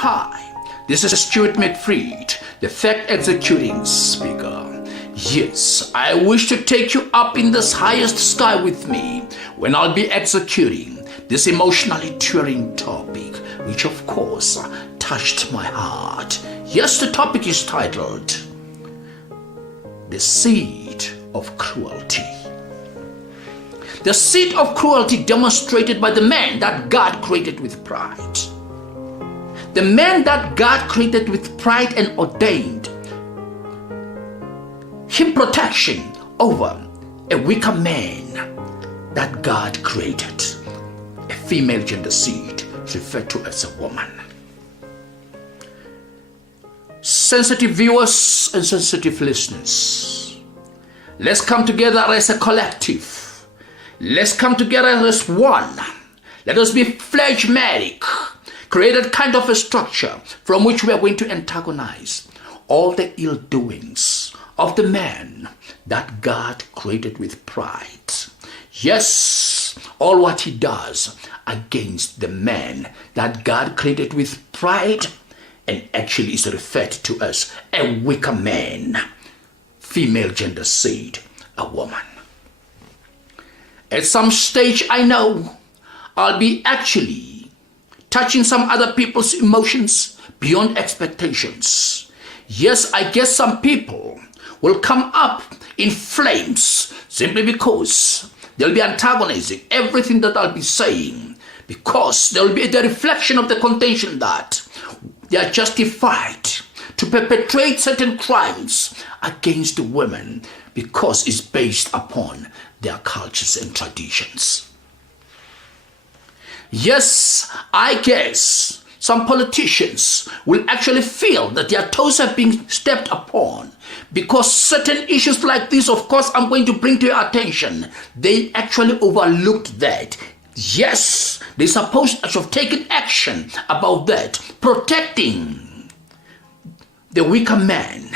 Hi, this is Stuart McFreed, the fact executing speaker. Yes, I wish to take you up in this highest sky with me when I'll be executing this emotionally tearing topic, which of course touched my heart. Yes, the topic is titled The Seed of Cruelty. The seed of cruelty demonstrated by the man that God created with pride. The man that God created with pride and ordained him protection over a weaker man that God created. A female gender seed referred to as a woman. Sensitive viewers and sensitive listeners, let's come together as a collective. Let's come together as one. Let us be phlegmatic, create a kind of a structure from which we are going to antagonize all the ill doings of the man that God created with pride. Yes, all what he does against the man that God created with pride and actually is referred to as a weaker man. Female gender seed, a woman. At some stage, I know I'll be actually touching some other people's emotions beyond expectations. Yes, I guess some people will come up in flames simply because they'll be antagonizing everything that I'll be saying, because there will be the reflection of the contention that they are justified to perpetrate certain crimes against women because it's based upon their cultures and traditions. Yes, I guess some politicians will actually feel that their toes have been stepped upon because certain issues like this, of course, I'm going to bring to your attention. They actually overlooked that. Yes, they're supposed to have taken action about that, protecting the weaker man,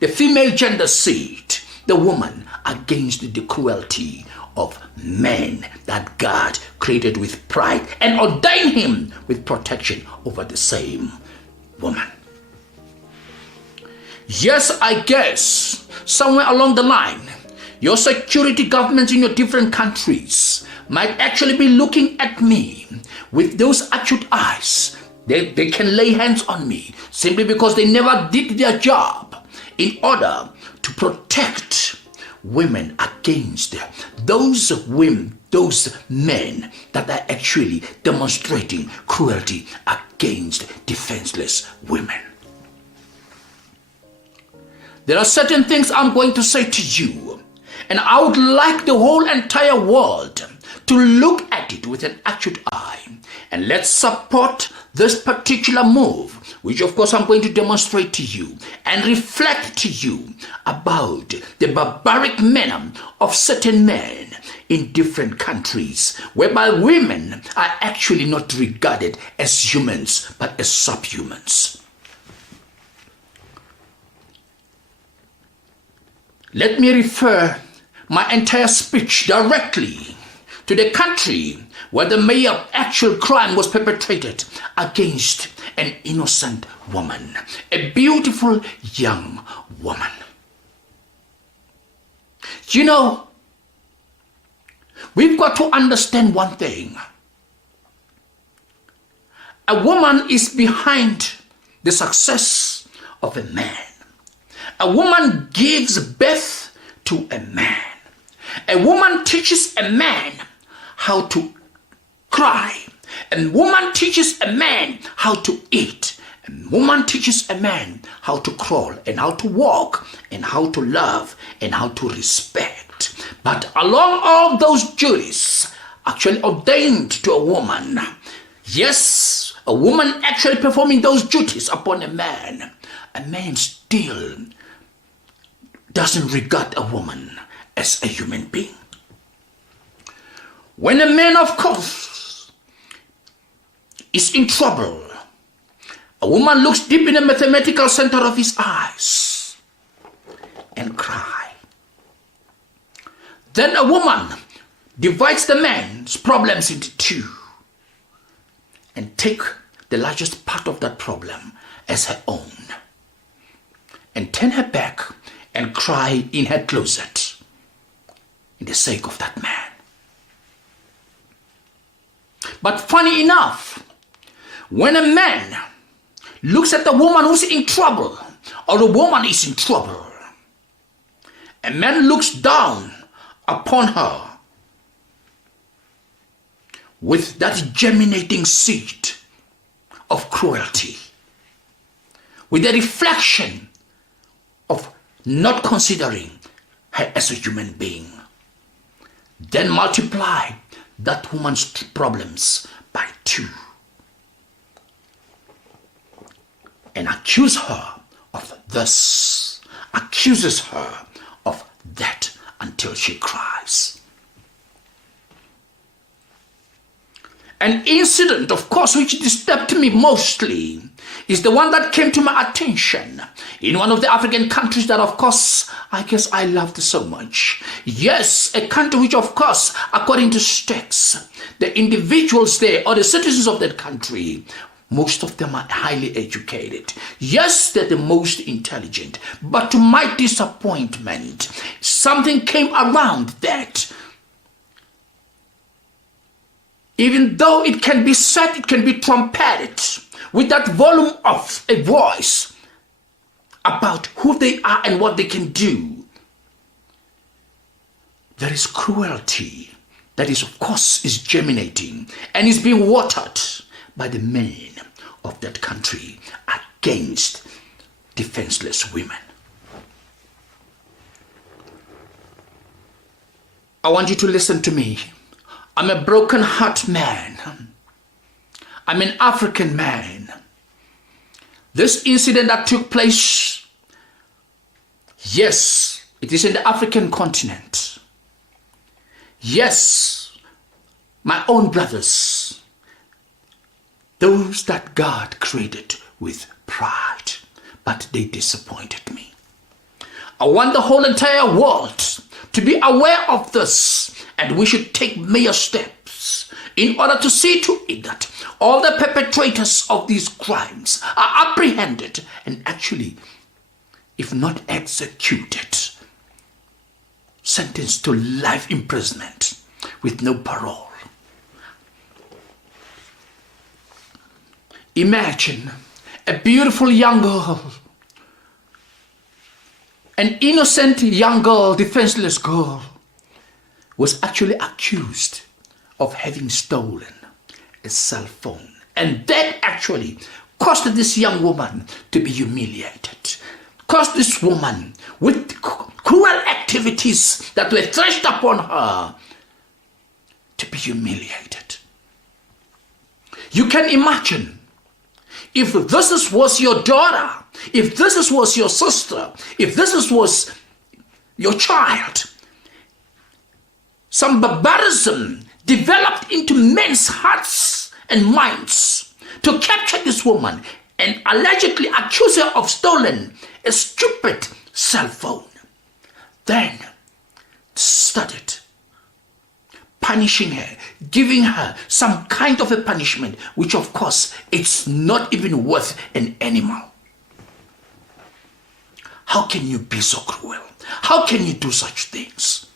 the female gender seed, the woman, against the cruelty of men that God created with pride and ordained him with protection over the same woman. Yes, I guess somewhere along the line, your security governments in your different countries might actually be looking at me with those acute eyes. They can lay hands on me simply because they never did their job in order to protect women against those women, those men that are actually demonstrating cruelty against defenseless women. There are certain things I'm going to say to you, and I would like the whole entire world to look at it with an acute eye. And let's support this particular move, which of course I'm going to demonstrate to you and reflect to you about the barbaric manner of certain men in different countries, whereby women are actually not regarded as humans, but as subhumans. Let me refer my entire speech directly to the country where the major actual crime was perpetrated against an innocent woman, a beautiful young woman. You know, we've got to understand one thing. A woman is behind the success of a man. A woman gives birth to a man. A woman teaches a man how to cry. A woman teaches a man how to eat. A woman teaches a man how to crawl and how to walk and how to love and how to respect. But along all those duties actually ordained to a woman, yes, a woman actually performing those duties upon a man still doesn't regard a woman as a human being. When a man, of course, is in trouble, a woman looks deep in the mathematical center of his eyes and cry. Then a woman divides the man's problems into two and take the largest part of that problem as her own and turn her back and cry in her closet in the sake of that man. But funny enough, when a man looks at the woman who's in trouble or the woman is in trouble, a man looks down upon her with that germinating seed of cruelty, with the reflection of not considering her as a human being. Then multiply that woman's problems by 2 and accuse her of this, accuses her of that until she cries. An incident, of course, which disturbed me mostly is the one that came to my attention in one of the African countries that, of course, I guess I loved so much. Yes, a country which, of course, according to stats, the individuals there or the citizens of that country, most of them are highly educated. Yes, they're the most intelligent. But to my disappointment, something came around that. Even though it can be said, it can be trumpeted with that volume of a voice about who they are and what they can do, there is cruelty that is, of course, is germinating and is being watered by the men of that country against defenseless women. I want you to listen to me. I'm a broken heart man. I'm an African man. This incident that took place, yes, it is in the African continent. Yes, my own brothers, those that God created with pride, but they disappointed me. I want the whole entire world to be aware of this, and we should take major steps in order to see to it that all the perpetrators of these crimes are apprehended and actually, if not executed, sentenced to life imprisonment with no parole. Imagine a beautiful young girl, an innocent young girl, defenseless girl, was actually accused of having stolen a cell phone. And that actually caused this young woman to be humiliated. Caused this woman with cruel activities that were thrust upon her to be humiliated. You can imagine if this was your daughter, if this was your sister, if this was your child, some barbarism developed into men's hearts and minds to capture this woman and allegedly accuse her of stolen a stupid cell phone. Then started punishing her, giving her some kind of a punishment, which of course it's not even worth an animal. How can you be so cruel? How can you do such things?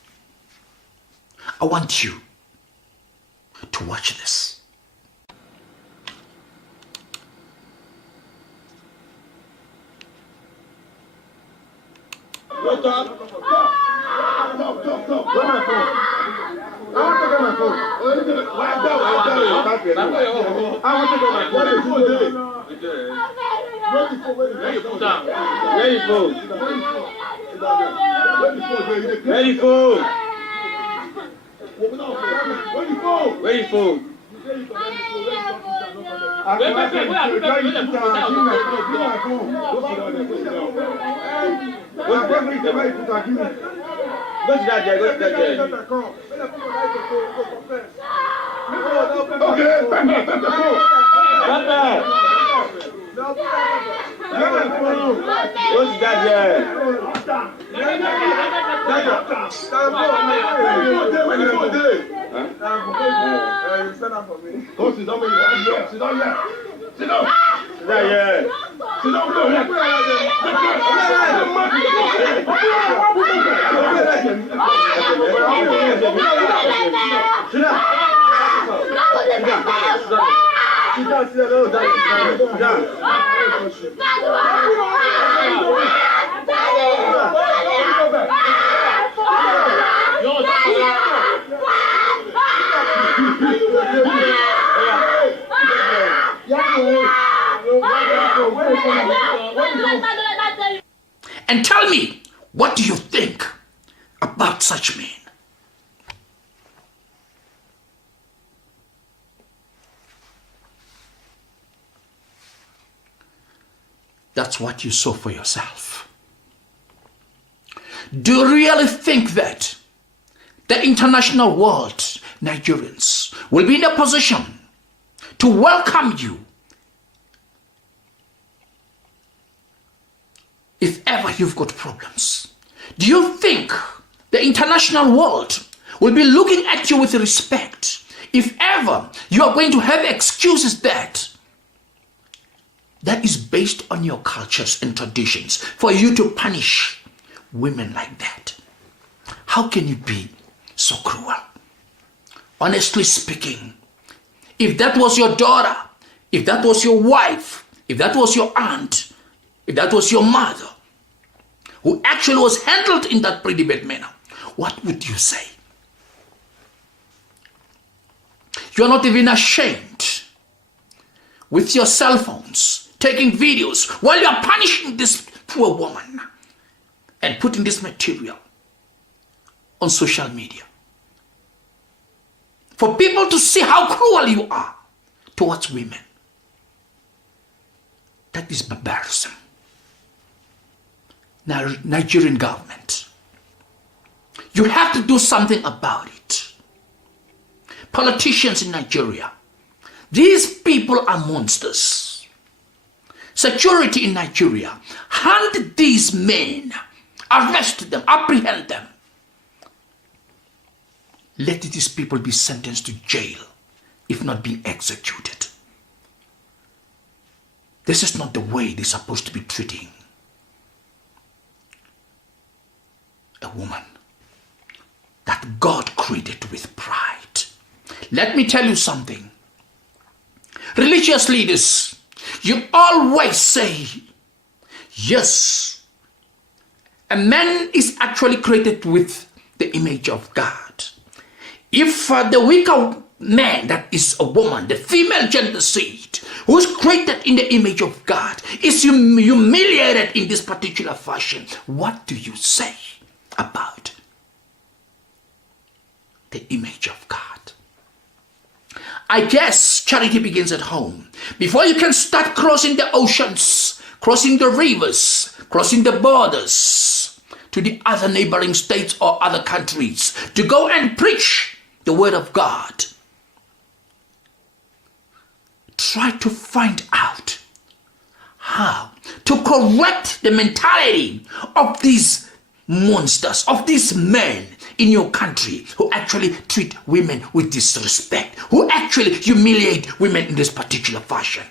I want you to watch this. Wake up. Stop. Where my phone? I want to get my phone. Lie down. I want to get my phone. Where is it? Where your phone? Where your phone? Where your phone? Where your phone? Sit down. Yeah. Sit down. And tell me, what do you think about such men? That's what you saw for yourself. Do you really think that the international world, Nigerians, will be in a position to welcome you if ever you've got problems? Do you think the international world will be looking at you with respect if ever you are going to have excuses that is based on your cultures and traditions for you to punish women like that? How can you be so cruel? Honestly speaking, if that was your daughter, if that was your wife, if that was your aunt, if that was your mother, who actually was handled in that pretty bad manner, what would you say? You're not even ashamed with your cell phones, taking videos while you're punishing this poor woman and putting this material on social media for people to see how cruel you are towards women. That is barbarism. Now, Nigerian government, you have to do something about it. Politicians in Nigeria, these people are monsters. Security in Nigeria, hunt these men, arrest them, apprehend them. Let these people be sentenced to jail, if not being executed. This is not the way they're supposed to be treating a woman that God created with pride. Let me tell you something. Religious leaders, you always say, yes, a man is actually created with the image of God. If the weaker man, that is a woman, the female gender seed, who is created in the image of God, is humiliated in this particular fashion, what do you say about the image of God? I guess charity begins at home. Before you can start crossing the oceans, crossing the rivers, crossing the borders to the other neighboring states or other countries to go and preach the word of God, try to find out how to correct the mentality of these monsters, of these men in your country who actually treat women with disrespect, who actually humiliate women in this particular fashion.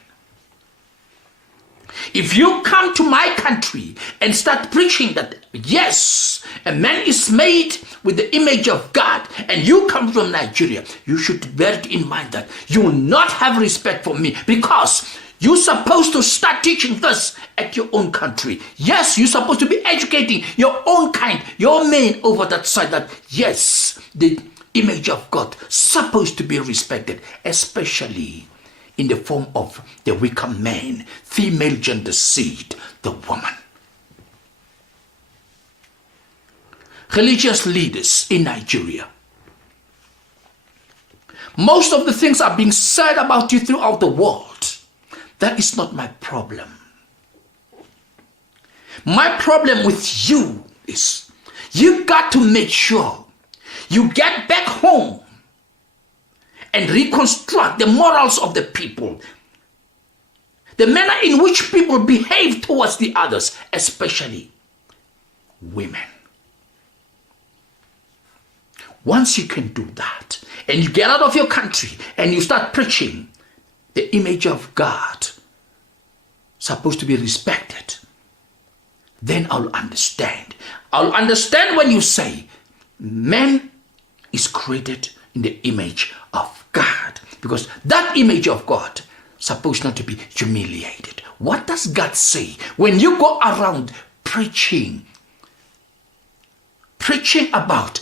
If you come to my country and start preaching that, yes, a man is made with the image of God, and you come from Nigeria, you should bear it in mind that you will not have respect for me, because you're supposed to start teaching this at your own country. Yes, you're supposed to be educating your own kind, your men over that side, that yes, the image of God is supposed to be respected, especially in the form of the weaker man, female gender seed, the woman. Religious leaders in Nigeria, most of the things are being said about you throughout the world. That is not my problem. My problem with you is you got to make sure you get back home and reconstruct the morals of the people, the manner in which people behave towards the others, especially women. Once you can do that, and you get out of your country and you start preaching the image of God supposed to be respected, then I'll understand. I'll understand when you say man is created in the image of God, because that image of God supposed not to be humiliated. What does God say when you go around preaching about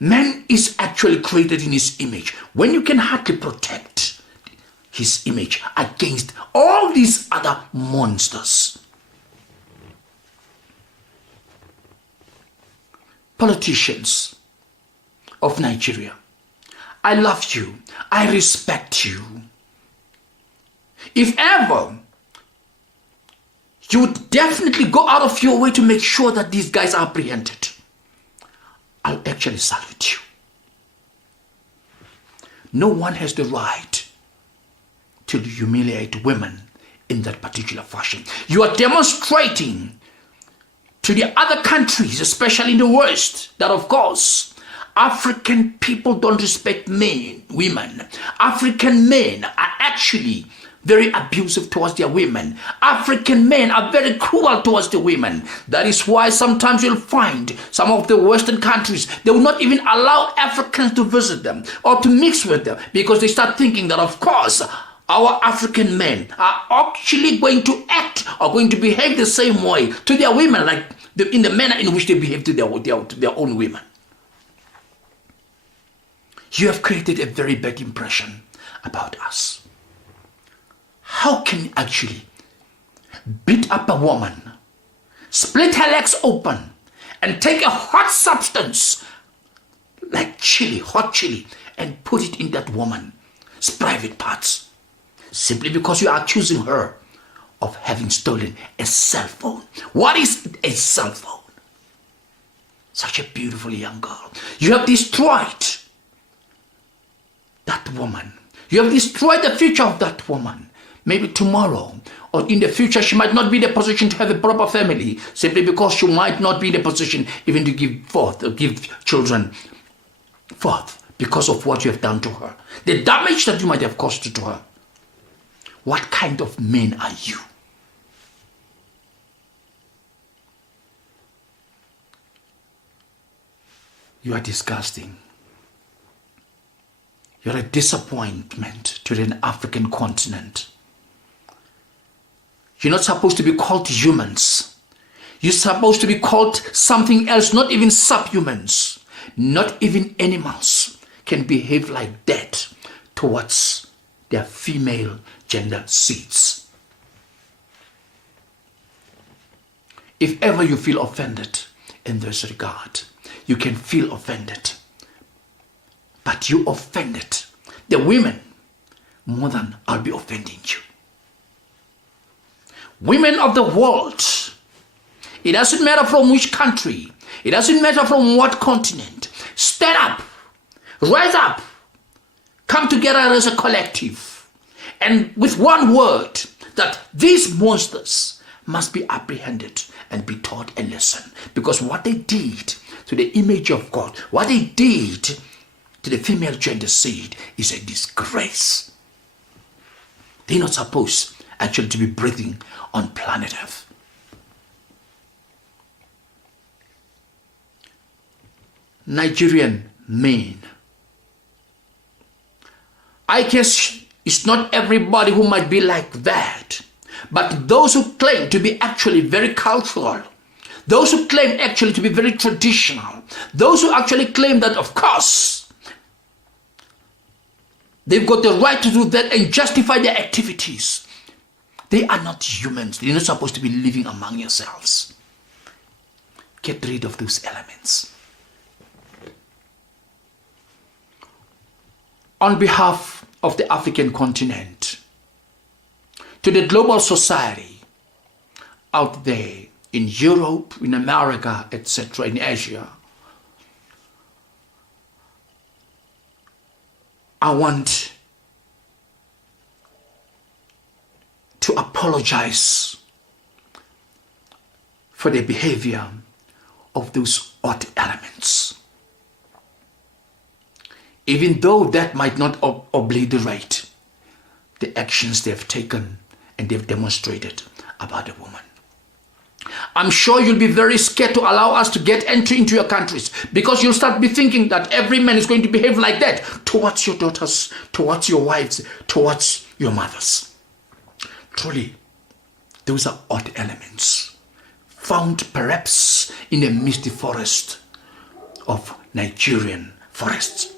man is actually created in his image, when you can hardly protect his image against all these other monsters? Politicians of Nigeria, I love you, I respect you. If ever you would definitely go out of your way to make sure that these guys are apprehended, I'll actually salute you. No one has the right to humiliate women in that particular fashion. You are demonstrating to the other countries, especially in the West, that of course African people don't respect women. African men are actually very abusive towards their women. African men are very cruel towards the women. That is why sometimes you'll find some of the Western countries, they will not even allow Africans to visit them or to mix with them, because they start thinking that of course our African men are actually going to act or going to behave the same way to their women, like in the manner in which they behave to their own women. You have created a very bad impression about us. How can you actually beat up a woman, split her legs open, and take a hot substance like chili, hot chili, and put it in that woman's private parts, simply because you are accusing her of having stolen a cell phone? What is a cell phone? Such a beautiful young girl. You have destroyed that woman. You have destroyed the future of that woman. Maybe tomorrow or in the future she might not be in a position to have a proper family, simply because she might not be in a position even to give children forth, because of what you have done to her, the damage that you might have caused to her. What kind of men are you? You are disgusting. You're a disappointment to the African continent. You're not supposed to be called humans. You're supposed to be called something else, not even subhumans. Not even animals can behave like that towards their female gender seeds. If ever you feel offended in this regard, you can feel offended. But you offended the women more than I'll be offending you. Women of the world, it doesn't matter from which country, it doesn't matter from what continent, stand up, rise up, come together as a collective, and with one word, that these monsters must be apprehended and be taught a lesson. Because what they did to the image of God, what they did to the female gender seed is a disgrace. They're not supposed actually to be breathing on planet Earth. Nigerian men, I guess it's not everybody who might be like that, but those who claim to be actually very cultural, those who claim actually to be very traditional, those who actually claim that of course they've got the right to do that and justify their activities, they are not humans. They're not supposed to be living among yourselves. Get rid of those elements. On behalf of the African continent, to the global society out there in Europe, in America, etc., in Asia, I want to apologize for the behavior of those odd elements. Even though that might not obliterate the actions they've taken and they've demonstrated about the woman. I'm sure you'll be very scared to allow us to get entry into your countries, because you'll start be thinking that every man is going to behave like that towards your daughters, towards your wives, towards your mothers. Truly, those are odd elements found perhaps in a misty forest of Nigerian forests.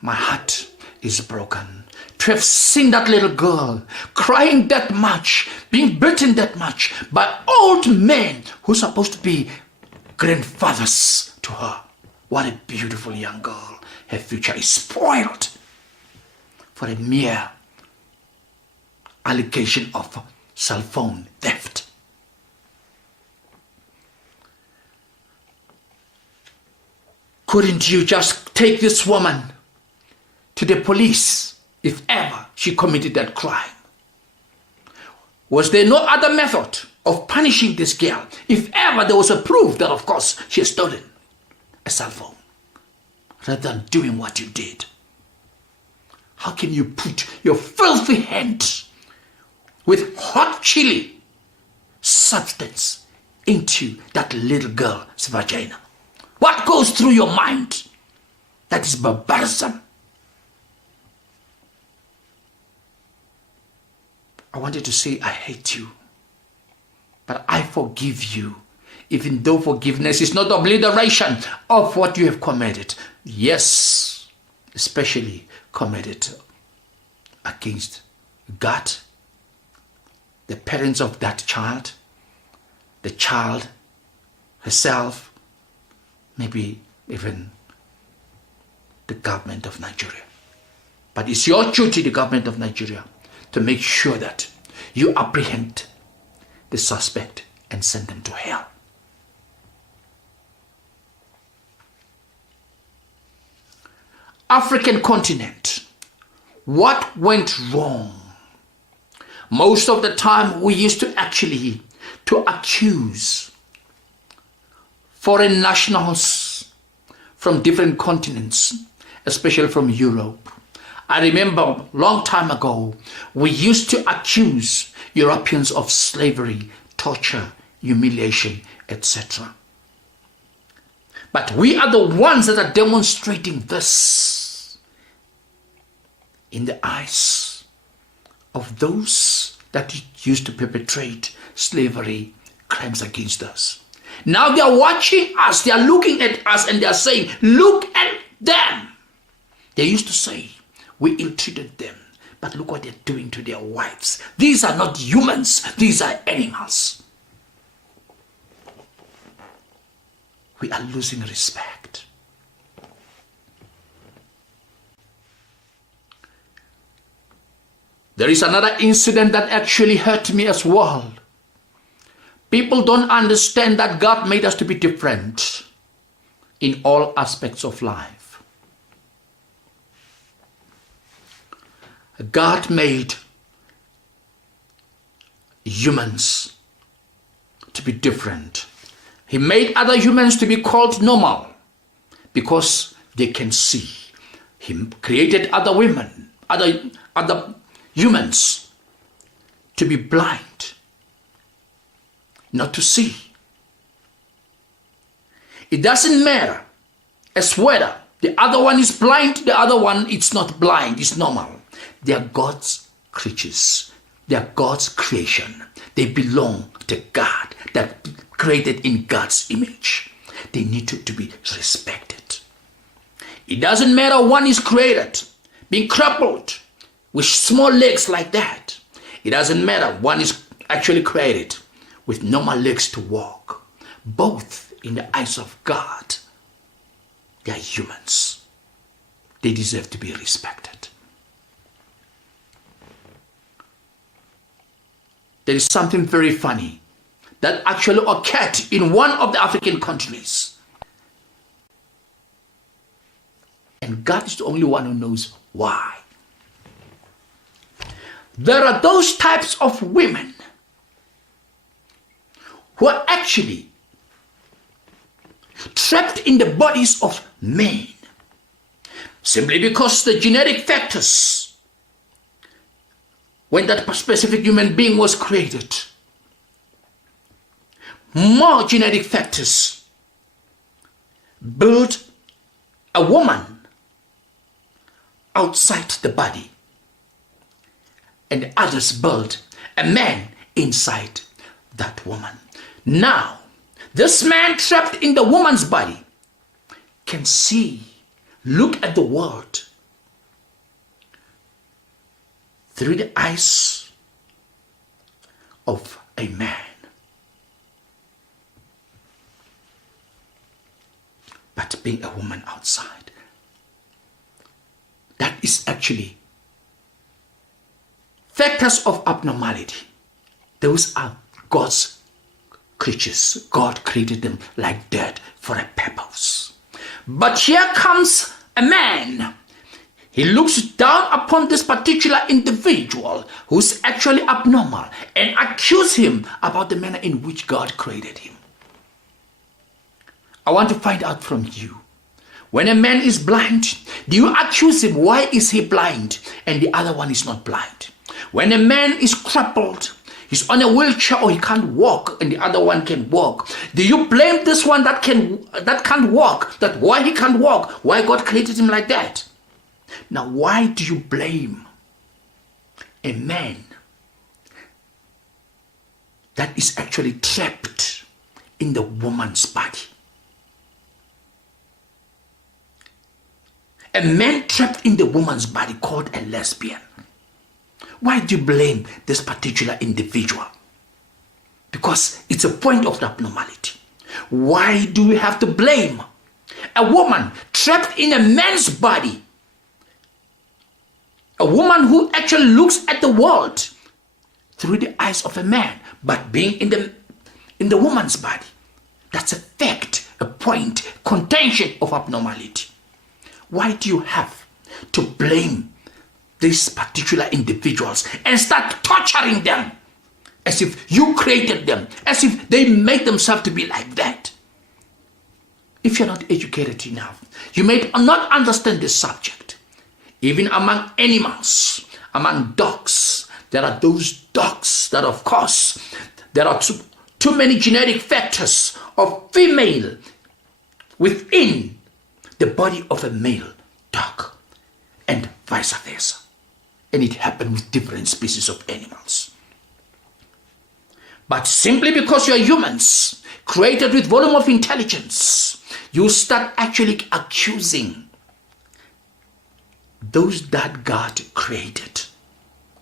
My heart is broken to have seen that little girl crying that much, being beaten that much by old men who are supposed to be grandfathers to her. What a beautiful young girl. Her future is spoiled for a mere allegation of cell phone theft. Couldn't you just take this woman to the police if ever she committed that crime? Was there no other method of punishing this girl if ever there was a proof that, of course, she has stolen a cell phone, rather than doing what you did? How can you put your filthy hands with hot chili substance into that little girl's vagina? What goes through your mind? That is barbarism. I wanted to say I hate you, but I forgive you, even though forgiveness is not obliteration of what you have committed. Yes, especially committed against God, the parents of that child, the child herself, maybe even the government of Nigeria. But it's your duty, the government of Nigeria, to make sure that you apprehend the suspect and send them to hell. African continent, what went wrong? Most of the time we used to actually accuse foreign nationals from different continents, especially from Europe. I remember a long time ago, we used to accuse Europeans of slavery, torture, humiliation, etc. But we are the ones that are demonstrating this in the eyes of those that used to perpetrate slavery crimes against us. Now they are watching us, they are looking at us, and they are saying, look at them. They used to say, we ill-treated them, but look what they're doing to their wives. These are not humans, these are animals. We are losing respect. There is another incident that actually hurt me as well. People don't understand that God made us to be different in all aspects of life. God made humans to be different. He made other humans to be called normal because they can see. He created other women, other humans to be blind, not to see. It doesn't matter as whether the other one is blind, the other one is not blind, it's normal. They are God's creatures. They are God's creation. They belong to God. They're created in God's image. They need to be respected. It doesn't matter one is created, being crippled with small legs like that. It doesn't matter one is actually created with normal legs to walk. Both in the eyes of God, they are humans. They deserve to be respected. There is something very funny that actually occurred in one of the African countries. And God is the only one who knows why. There are those types of women who are actually trapped in the bodies of men. Simply because the genetic factors, when that specific human being was created, more genetic factors build a woman outside the body, and others build a man inside that woman. Now, this man trapped in the woman's body can see, look at the world through the eyes of a man. But being a woman outside, that is actually factors of abnormality. Those are God's creatures. God created them like that for a purpose. But here comes a man. He looks down upon this particular individual who's actually abnormal and accuses him about the manner in which God created him. I want to find out from you. When a man is blind, do you accuse him? Why is he blind and the other one is not blind? When a man is crippled, he's on a wheelchair or he can't walk and the other one can walk, do you blame this one that can't walk, that why he can't walk, why God created him like that? Now, why do you blame a man that is actually trapped in the woman's body? A man trapped in the woman's body called a lesbian. Why do you blame this particular individual? Because it's a point of abnormality. Why do we have to blame a woman trapped in a man's body? A woman who actually looks at the world through the eyes of a man, but being in the woman's body. That's a fact, a point, contention of abnormality. Why do you have to blame these particular individuals and start torturing them as if you created them, as if they made themselves to be like that? If you're not educated enough, you may not understand this subject. Even among animals, among dogs, there are those dogs that, of course, there are too many genetic factors of female within the body of a male dog, and vice versa. And it happened with different species of animals. But simply because you are humans, created with volume of intelligence, you start actually accusing those that God created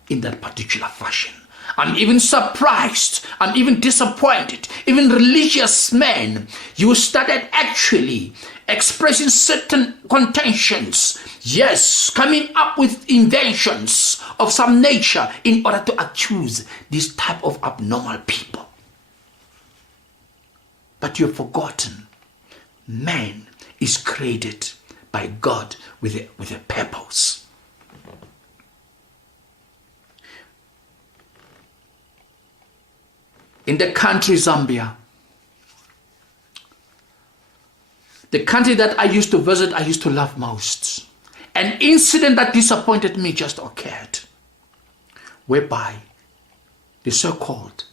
in that particular fashion. I'm even surprised, I'm even disappointed. Even religious men, you started actually expressing certain contentions. Yes, coming up with inventions of some nature in order to accuse this type of abnormal people. But you've forgotten, man is created by God with a purpose. In the country Zambia, the country that I used to visit, I used to love most, an incident that disappointed me just occurred, whereby the so-called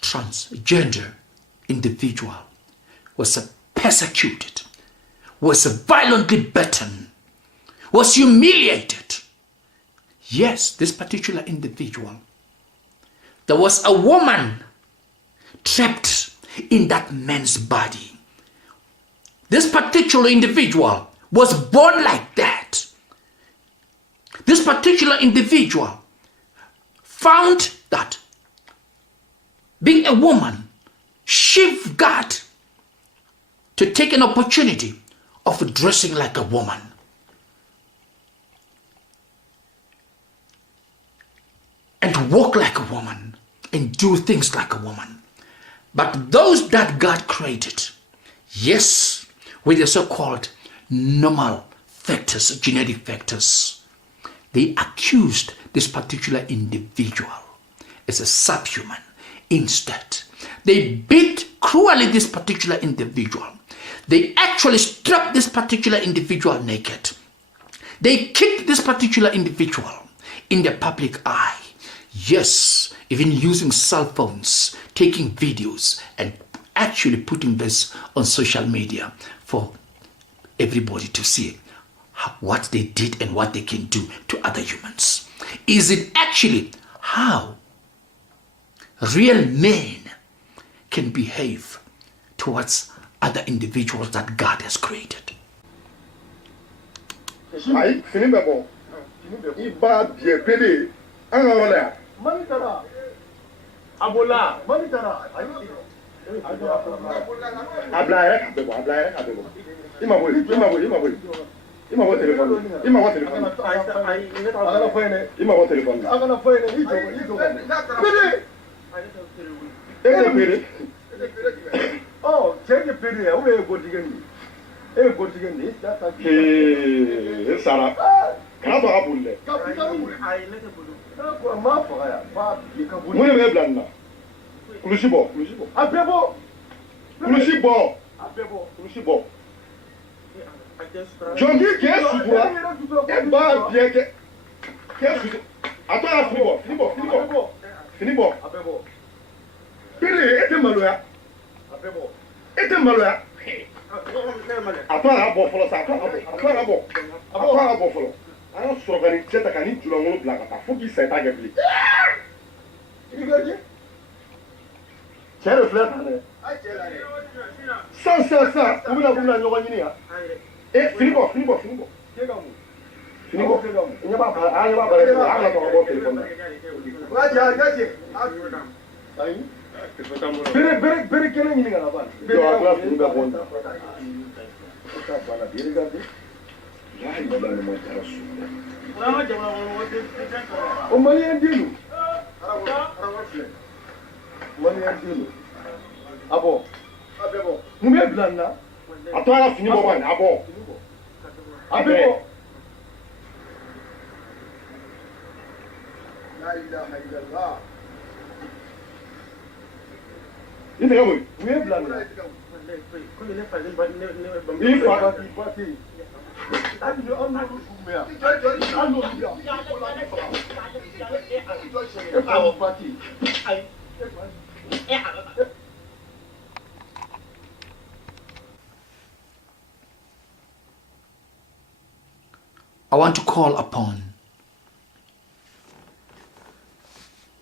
transgender individual was persecuted, was violently beaten, was humiliated. Yes, this particular individual, there was a woman trapped in that man's body. This particular individual was born like that. This particular individual found that being a woman, she got to take an opportunity of dressing like a woman. And walk like a woman and do things like a woman. But those that God created, yes, with the so-called normal factors, genetic factors, they accused this particular individual as a subhuman. Instead, they beat cruelly this particular individual. They actually stripped this particular individual naked. They kicked this particular individual in the public eye. Yes, even using cell phones, taking videos, and actually putting this on social media for everybody to see what they did and what they can do to other humans. Is it actually how real men can behave towards other individuals that God has created? Ayi, fini bɛ bɔ. I b'a biɛ pele. An ka yɔrɔ la yan. Mali tara. Abola. Mali tara. A bila yɛrɛ ka bɛɛ bɔ. A bila yɛrɛ ka bɛɛ bɔ. I ma bɔ yen. I ma bɔ yen. I ma bɔ yen. I ma bɔ téléphone. I ma bɔ téléphone. A kana fɔ yen dɛ. I ma bɔ téléphone. A kana fɔ yen dɛ. I jɔ. Pele. E tɛ pele. Ɔ cɛ tɛ pele yan. O bɛ gɔtigɛ nin. E gɔtigɛ nin. E sara. Kana sɔn ka boli dɛ. Mun de bɛ bila nin na? Kulusi bɔ. A bɛɛ bɔ. Kulusi bɔ. Kulusi bɔ. Jɔnki k'e sutura. E b'a biɛ kɛ. K'e sutura. A tɔ y'a fini bɔ. Fini bɔ. Pele e tɛ maloya. E tɛ maloya. A tɔ y'a bɔ fɔlɔ sa. A tɔ y'a bɔ fɔlɔ. An ka sɔrɔ ka nin cɛ ta ka nin julankolo bila ka taa fo k'i sa i t'a kɛ bilen. Cɛ de filɛ tan dɛ. San u bɛna ɲɔgɔn ɲini yan. Fini bɔ. Fini bɔ. N ɲɛ b'a bara an ka tɔgɔ bɔ téléphone na. Ayi. Bere kelen ɲini ka na ban. Jɔ a tila fini bɛ bɔ n da. O maliyɛn den don. A bɔ. Mun bɛ bila nin na? A tɔ y'a fini bɔ ban. A bɔ. A bɛ bɔ. I tɛgɛ bɔ yen. Mun ye bila nin na? I fa ba tɛ yen. I want to call upon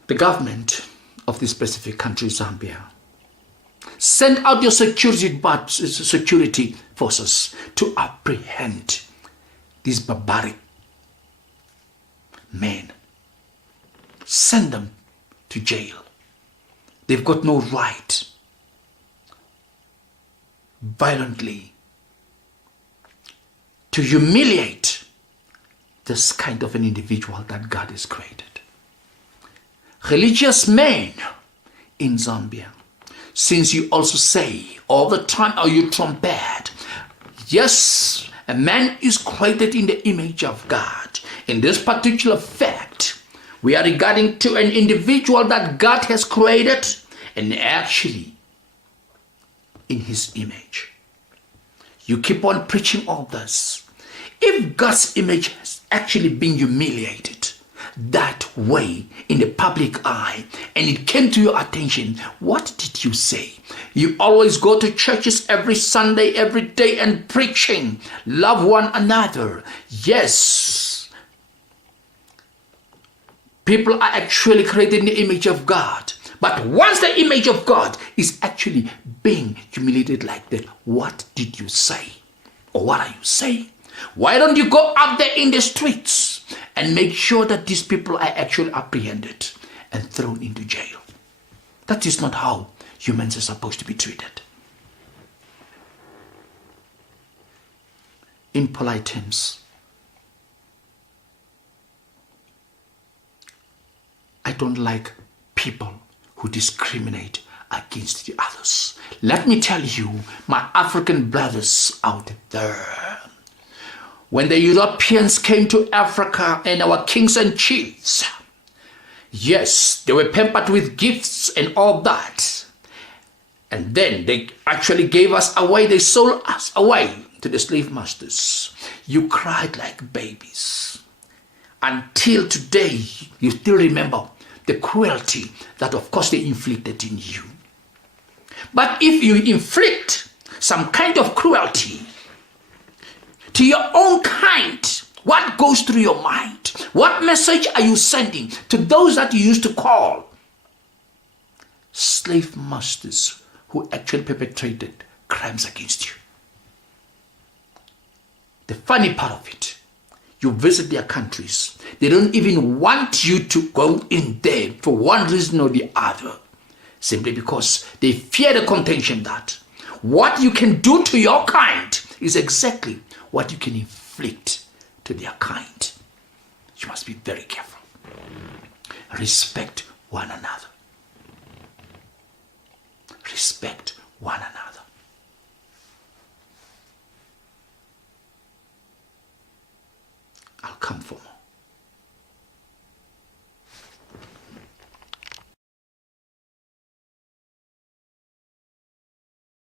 the government of this specific country, Zambia. Send out your security forces to apprehend these barbaric men. Send them to jail. They've got no right violently to humiliate this kind of an individual that God has created. Religious men in Zambia, since you also say all the time, are you trumpet? Yes, a man is created in the image of God. In this particular fact, we are regarding to an individual that God has created and actually in his image. You keep on preaching all this. If God's image has actually been humiliated that way in the public eye and it came to your attention, what did you say? You always go to churches every Sunday, every day and preaching, love one another. Yes, people are actually created in the image of God. But once the image of God is actually being humiliated like that, what did you say? Or what are you saying? Why don't you go out there in the streets and make sure that these people are actually apprehended and thrown into jail? That is not how humans are supposed to be treated. In polite terms, I don't like people who discriminate against the others. Let me tell you, my African brothers out there, when the Europeans came to Africa and our kings and chiefs, yes, they were pampered with gifts and all that. And then they actually gave us away, they sold us away to the slave masters. You cried like babies. Until today, you still remember the cruelty that, of course, they inflicted in you. But if you inflict some kind of cruelty to your own kind, what goes through your mind? What message are you sending to those that you used to call slave masters who actually perpetrated crimes against you? The funny part of it, you visit their countries. They don't even want you to go in there for one reason or the other, simply because they fear the contention that what you can do to your kind is exactly what you can inflict to their kind. You must be very careful. Respect one another. Respect one another. I'll come for more.